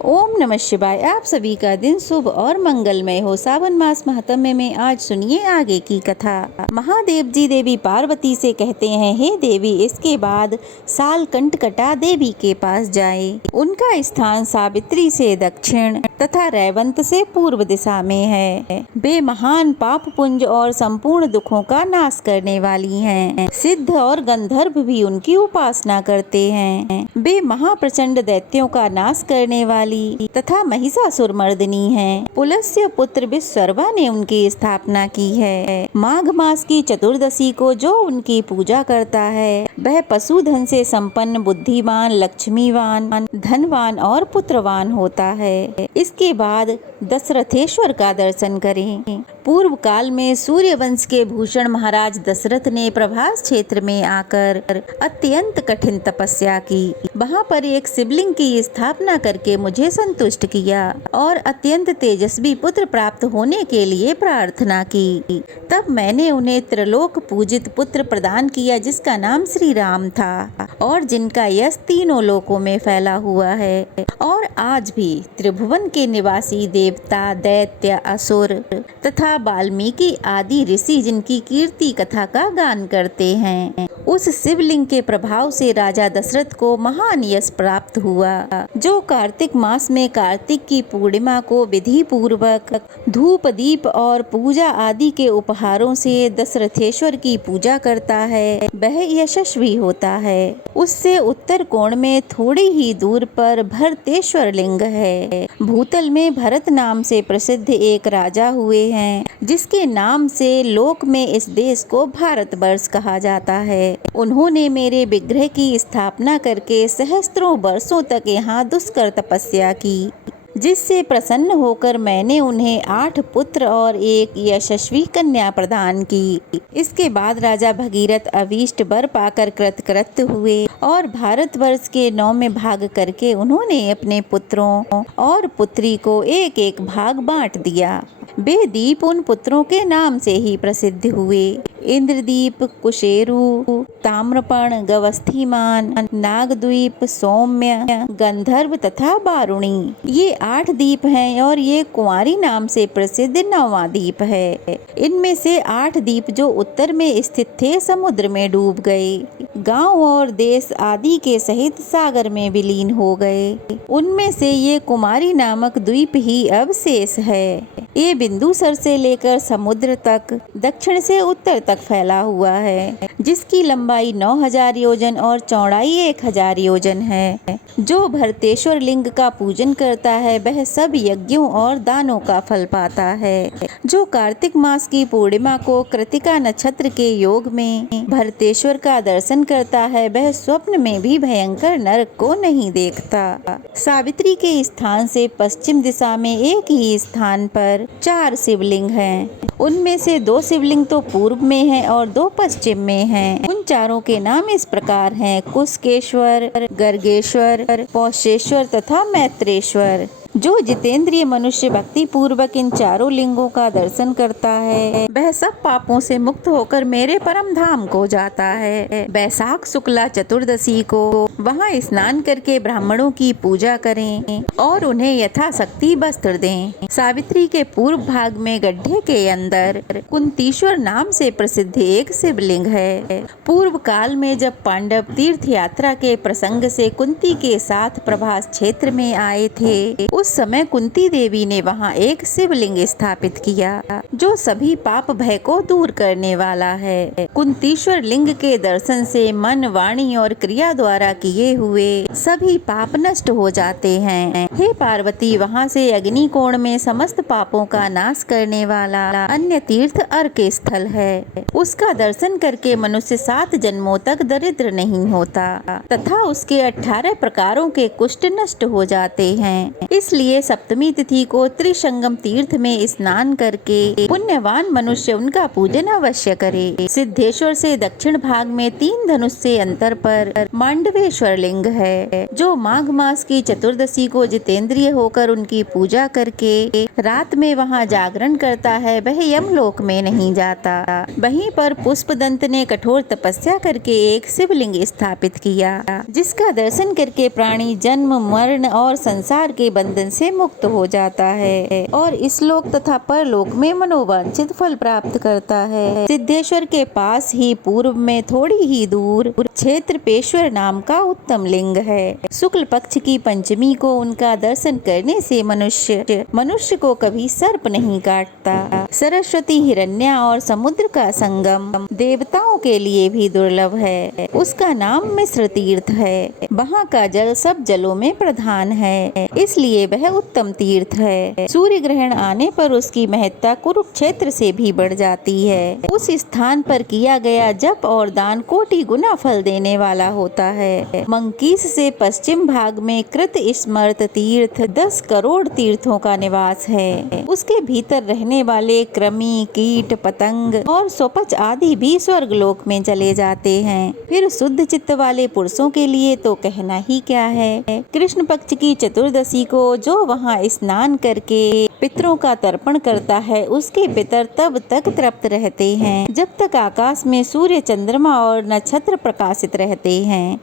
ओम नमः शिवाय। आप सभी का दिन शुभ और मंगलमय हो। सावन मास महात्म्य में आज सुनिए आगे की कथा। महादेव जी देवी पार्वती से कहते हैं, हे देवी, इसके बाद साल कंटकटा देवी के पास जाए। उनका स्थान सावित्री से दक्षिण तथा रैवंत से पूर्व दिशा में है। वे महान पाप पुंज और संपूर्ण दुखों का नाश करने वाली हैं। सिद्ध और गंधर्व भी उनकी उपासना करते हैं। वे महाप्रचंड दैत्यों का नाश करने वाली तथा महिषासुर मर्दिनी है। पुलस्त्य पुत्र विश्वकर्मा ने उनकी स्थापना की है। माघ मास की चतुर्दशी को जो उनकी पूजा करता है वह पशुधन से संपन्न, बुद्धिमान, लक्ष्मीवान, धनवान और पुत्रवान होता है। इसके बाद दशरथेश्वर का दर्शन करें। पूर्व काल में सूर्य वंश के भूषण महाराज दशरथ ने प्रभास क्षेत्र में आकर अत्यंत कठिन तपस्या की। वहाँ पर एक शिवलिंग की स्थापना करके मुझे संतुष्ट किया और अत्यंत तेजस्वी पुत्र प्राप्त होने के लिए प्रार्थना की। तब मैंने उन्हें त्रिलोक पूजित पुत्र प्रदान किया जिसका नाम श्री राम था और जिनका यश तीनों लोकों में फैला हुआ है। और आज भी त्रिभुवन के निवासी देवता, दैत्य, असुर तथा वाल्मीकि आदि ऋषि जिनकी कीर्ति कथा का गान करते हैं। उस शिवलिंग के प्रभाव से राजा दशरथ को महान यश प्राप्त हुआ। जो कार्तिक मास में कार्तिक की पूर्णिमा को विधि पूर्वक धूप, दीप और पूजा आदि के उपहारों से दशरथेश्वर की पूजा करता है वह यशस्वी होता है। उससे उत्तर कोण में थोड़ी ही दूर पर भरतेश्वर लिंग है। भूतल में भरत नाम से प्रसिद्ध एक राजा हुए हैं जिसके नाम से लोक में इस देश को भारतवर्ष कहा जाता है। उन्होंने मेरे विग्रह की स्थापना करके सहस्त्रों वर्षों तक यहाँ दुष्कर तपस्या की, जिससे प्रसन्न होकर मैंने उन्हें 8 पुत्र और एक यशस्वी कन्या प्रदान की। इसके बाद राजा भगीरथ अभीष्ट वर पाकर कृतकृत्य हुए और भारतवर्ष के 9वें भाग करके उन्होंने अपने पुत्रों और पुत्री को एक एक भाग बांट दिया। वे दीप उन पुत्रों के नाम से ही प्रसिद्ध हुए। इंद्रदीप, कुशेरु, ताम्रपर्ण, गवस्थीमान, नागद्वीप, सौम्य, गंधर्व तथा वारुणी, ये 8 द्वीप हैं और ये कुंवारी नाम से प्रसिद्ध 9वां द्वीप है। इनमें से 8 द्वीप जो उत्तर में स्थित थे समुद्र में डूब गए। गांव और देश आदि के सहित सागर में विलीन हो गए। उनमें से ये कुमारी नामक द्वीप ही अब शेष है। ये बिंदुसर से लेकर समुद्र तक दक्षिण से उत्तर तक फैला हुआ है, जिसकी लंबाई 9000 योजन और चौड़ाई 1000 योजन है। जो भरतेश्वर लिंग का पूजन करता है वह सब यज्ञों और दानों का फल पाता है। जो कार्तिक मास की पूर्णिमा को कृतिका नक्षत्र के योग में भरतेश्वर का दर्शन करता है वह स्वप्न में भी भयंकर नरक को नहीं देखता। सावित्री के स्थान से पश्चिम दिशा में एक ही स्थान पर 4 शिवलिंग हैं। उनमें से 2 शिवलिंग तो पूर्व में हैं और 2 पश्चिम में हैं। उन चारों के नाम इस प्रकार हैं: कुशकेश्वर, गर्गेश्वर, पौषेश्वर तथा मैत्रेश्वर। जो जितेंद्रिय मनुष्य भक्ति पूर्वक इन चारों लिंगों का दर्शन करता है वह सब पापों से मुक्त होकर मेरे परम धाम को जाता है। वैशाख शुक्ला चतुर्दशी को वहाँ स्नान करके ब्राह्मणों की पूजा करें और उन्हें यथाशक्ति वस्त्र दें। सावित्री के पूर्व भाग में गड्ढे के अंदर कुंतीश्वर नाम से प्रसिद्ध एक शिवलिंग है। पूर्व काल में जब पांडव तीर्थ यात्रा के प्रसंग से कुंती के साथ प्रभास क्षेत्र में आए थे उस समय कुंती देवी ने वहाँ एक शिवलिंग स्थापित किया जो सभी पाप भय को दूर करने वाला है। कुंतीश्वर लिंग के दर्शन से मन, वाणी और क्रिया द्वारा किए हुए सभी पाप नष्ट हो जाते हैं। हे पार्वती, वहाँ से अग्निकोण में समस्त पापों का नाश करने वाला अन्य तीर्थ अर्क स्थल है। उसका दर्शन करके मनुष्य 7 जन्मों तक दरिद्र नहीं होता तथा उसके 18 प्रकारों के कुष्ठ नष्ट हो जाते हैं। इसलिए इसलिए सप्तमी तिथि को त्रिसंगम तीर्थ में स्नान करके पुण्यवान मनुष्य उनका पूजन अवश्य करे। सिद्धेश्वर से दक्षिण भाग में 3 धनुष से अंतर पर मांडवेश्वर लिंग है। जो माघ मास की चतुर्दशी को जितेंद्रिय होकर उनकी पूजा करके रात में वहां जागरण करता है, वह यमलोक में नहीं जाता। वहीं पर पुष्पदंत ने कठोर तपस्या करके एक शिवलिंग स्थापित किया, जिसका दर्शन करके प्राणी जन्म मरण और संसार के बंधन से मुक्त हो जाता है और इस लोक तथा परलोक में मनोवांछित फल प्राप्त करता है। सिद्धेश्वर के पास ही पूर्व में थोड़ी ही दूर क्षेत्रपेश्वर नाम का उत्तम लिंग है। शुक्ल पक्ष की पंचमी को उनका दर्शन करने से मनुष्य को कभी सर्प नहीं काटता। सरस्वती, हिरण्या और समुद्र का संगम देवताओं के लिए भी दुर्लभ है। उसका नाम मिश्र तीर्थ है। वहाँ का जल सब जलों में प्रधान है, इसलिए वह उत्तम तीर्थ है। सूर्य ग्रहण आने पर उसकी महत्ता कुरुक्षेत्र से भी बढ़ जाती है। उस स्थान पर किया गया जप और दान कोटि गुना फल देने वाला होता है। मंकीस से पश्चिम भाग में कृत स्मृत तीर्थ 10 करोड़ तीर्थों का निवास है। उसके भीतर रहने वाले कृमि, कीट, पतंग और स्वपच आदि भी स्वर्ग लोक में चले जाते हैं। फिर शुद्ध चित्त वाले पुरुषों के लिए तो कहना ही क्या है। कृष्ण पक्ष की चतुर्दशी को जो वहाँ स्नान करके पितरों का तर्पण करता है, उसके पितर तब तक तृप्त रहते हैं जब तक आकाश में सूर्य, चंद्रमा और नक्षत्र प्रकाशित रहते हैं।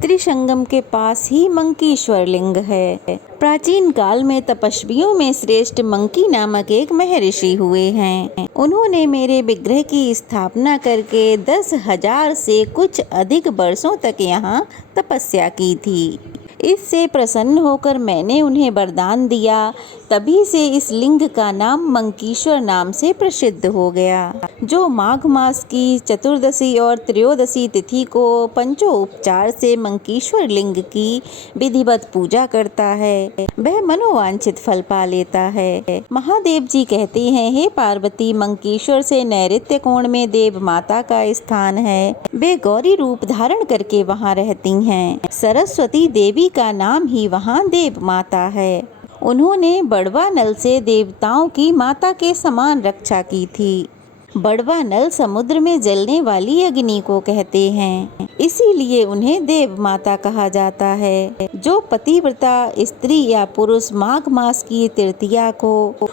त्रिसंगम के पास ही मंकीश्वर लिंग है। प्राचीन काल में तपस्वियों में श्रेष्ठ मंकी नामक एक महर्षि हुए हैं। उन्होंने मेरे विग्रह की स्थापना करके 10,000 से कुछ अधिक वर्षों तक यहाँ तपस्या की थी। इससे प्रसन्न होकर मैंने उन्हें वरदान दिया। तभी से इस लिंग का नाम मंकीश्वर नाम से प्रसिद्ध हो गया। जो माघ मास की चतुर्दशी और त्रयोदशी तिथि को पंचोपचार से मंकीश्वर लिंग की विधिवत पूजा करता है, वह मनोवांछित फल पा लेता है। महादेव जी कहते हैं, हे पार्वती, मंकीश्वर से नैऋत्य कोण में देव माता का स्थान है। वे गौरी रूप धारण करके वहाँ रहती हैं। सरस्वती देवी का नाम ही वहाँ देव माता है। उन्होंने बड़वा नल से देवताओं की माता के समान रक्षा की थी। बड़वा नल समुद्र में जलने वाली अग्नि को कहते हैं, इसीलिए उन्हें देव माता कहा जाता है। जो पतिव्रता स्त्री या पुरुष माघ मास की तृतीया को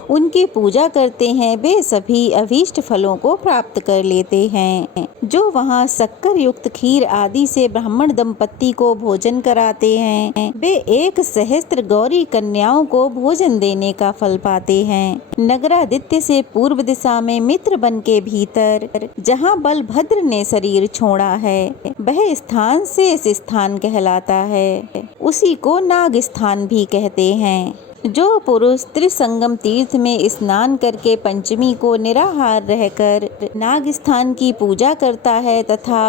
उनकी पूजा करते हैं, वे सभी अभीष्ट फलों को प्राप्त कर लेते हैं। जो वहाँ शक्कर युक्त खीर आदि से ब्राह्मण दंपत्ति को भोजन कराते हैं, वे 1 सहस्त्र गौरी कन्याओं को भोजन देने का फल पाते हैं। नगरादित्य से पूर्व दिशा में मित्र वन के भीतर जहाँ बलभद्र ने शरीर छोड़ा है, वह स्थान शेष स्थान कहलाता है। उसी को नाग स्थान भी कहते हैं। जो पुरुष त्रिसंगम तीर्थ में स्नान करके पंचमी को निराहार रहकर नाग स्थान की पूजा करता है तथा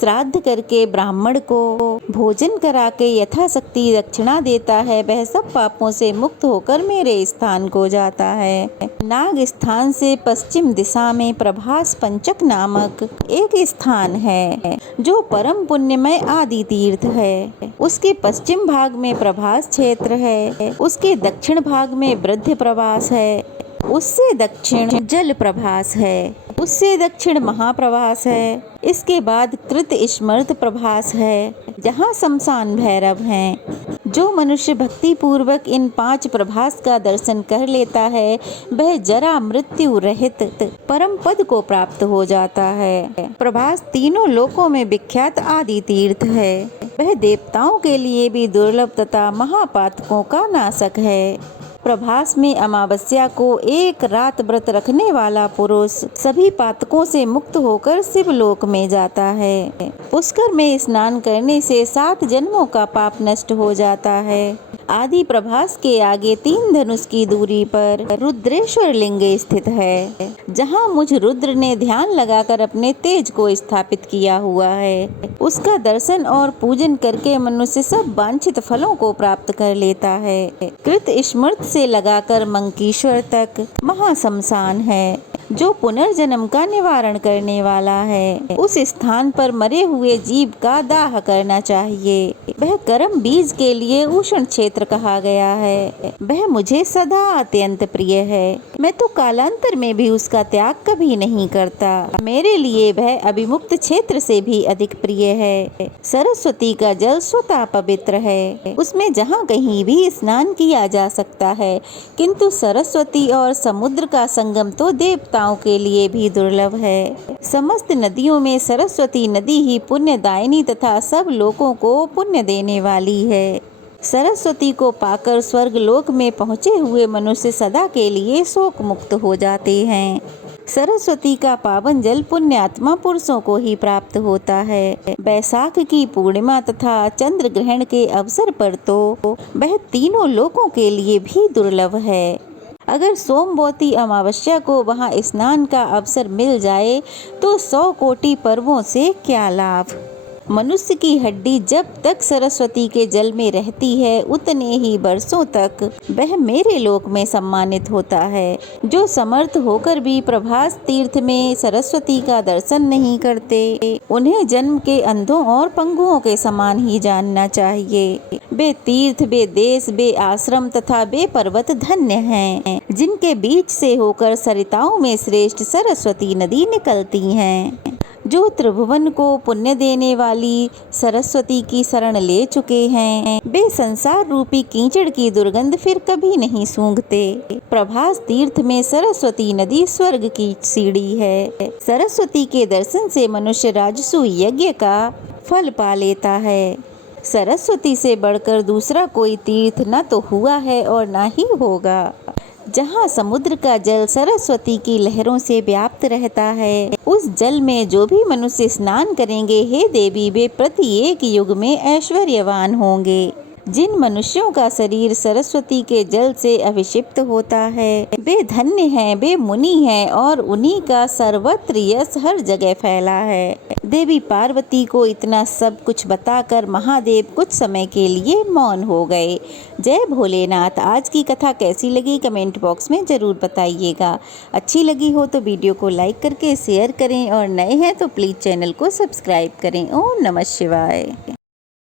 श्राद्ध करके ब्राह्मण को भोजन करा के यथाशक्ति दक्षिणा देता है, वह सब पापों से मुक्त होकर मेरे स्थान को जाता है। नाग स्थान से पश्चिम दिशा में प्रभास पंचक नामक एक स्थान है, जो परम पुण्यमय आदि तीर्थ है। उसके पश्चिम भाग में प्रभास क्षेत्र है। उसके दक्षिण भाग में वृद्ध प्रभास है। उससे दक्षिण जल प्रभास है। उससे दक्षिण महाप्रभास है। इसके बाद कृत स्मृत प्रभास है, जहाँ शमशान भैरव हैं। जो मनुष्य भक्ति पूर्वक इन 5 प्रभास का दर्शन कर लेता है, वह जरा मृत्यु रहित परम पद को प्राप्त हो जाता है। प्रभास तीनों लोकों में विख्यात आदि तीर्थ है। वह देवताओं के लिए भी दुर्लभ तथा महापातकों का नाशक है। प्रभास में अमावस्या को 1 रात व्रत रखने वाला पुरुष सभी पातकों से मुक्त होकर शिवलोक में जाता है। पुष्कर में स्नान करने से 7 जन्मों का पाप नष्ट हो जाता है। आदि प्रभास के आगे 3 धनुष की दूरी पर रुद्रेश्वर लिंग स्थित है, जहाँ मुझ रुद्र ने ध्यान लगाकर अपने तेज को स्थापित किया हुआ है। उसका दर्शन और पूजन करके मनुष्य सब वांछित फलों को प्राप्त कर लेता है। कृत स्मृत से लगाकर मंकीश्वर तक महाशमशान है। जो पुनर्जन्म का निवारण करने वाला है। उस स्थान पर मरे हुए जीव का दाह करना चाहिए। वह कर्म बीज के लिए उष्ण क्षेत्र कहा गया है। वह मुझे सदा अत्यंत प्रिय है। मैं तो कालांतर में भी उसका त्याग कभी नहीं करता। मेरे लिए वह अभिमुक्त क्षेत्र से भी अधिक प्रिय है। सरस्वती का जल स्वतः पवित्र है। उसमें जहाँ कहीं भी स्नान किया जा सकता है, किंतु सरस्वती और समुद्र का संगम तो देवताओं के लिए भी दुर्लभ है। समस्त नदियों में सरस्वती नदी ही पुण्यदायिनी तथा सब लोगों को पुण्य देने वाली है। सरस्वती को पाकर स्वर्ग लोक में पहुँचे हुए मनुष्य सदा के लिए शोक मुक्त हो जाते हैं। सरस्वती का पावन जल पुण्यात्मा पुरुषों को ही प्राप्त होता है। बैसाख की पूर्णिमा तथा चंद्र ग्रहण के अवसर पर तो वह तीनों लोकों के लिए भी दुर्लभ है। अगर सोमवती अमावस्या को वहां स्नान का अवसर मिल जाए तो 100 कोटि पर्वों से क्या लाभ। मनुष्य की हड्डी जब तक सरस्वती के जल में रहती है, उतने ही वर्षों तक वह मेरे लोक में सम्मानित होता है। जो समर्थ होकर भी प्रभास तीर्थ में सरस्वती का दर्शन नहीं करते, उन्हें जन्म के अंधों और पंगुओं के समान ही जानना चाहिए। वे तीर्थ, वे देश, वे आश्रम तथा वे पर्वत धन्य हैं, जिनके बीच से होकर सरिताओं में श्रेष्ठ सरस्वती नदी निकलती हैं। जो त्रिभुवन को पुण्य देने वाली सरस्वती की शरण ले चुके हैं, वे संसार रूपी कीचड़ की दुर्गंध फिर कभी नहीं सूंघते। प्रभास तीर्थ में सरस्वती नदी स्वर्ग की सीढ़ी है। सरस्वती के दर्शन से मनुष्य राजसु यज्ञ का फल पा लेता है। सरस्वती से बढ़कर दूसरा कोई तीर्थ न तो हुआ है और न ही होगा। जहाँ समुद्र का जल सरस्वती की लहरों से व्याप्त रहता है, उस जल में जो भी मनुष्य स्नान करेंगे, हे देवी, वे प्रत्येक युग में ऐश्वर्यवान होंगे। जिन मनुष्यों का शरीर सरस्वती के जल से अभिषिक्त होता है, वे धन्य हैं, वे मुनि हैं और उन्हीं का सर्वत्र यश हर जगह फैला है। देवी पार्वती को इतना सब कुछ बताकर महादेव कुछ समय के लिए मौन हो गए। जय भोलेनाथ। आज की कथा कैसी लगी कमेंट बॉक्स में जरूर बताइएगा। अच्छी लगी हो तो वीडियो को लाइक करके शेयर करें और नए हैं तो प्लीज़ चैनल को सब्सक्राइब करें। ओम नमः शिवाय।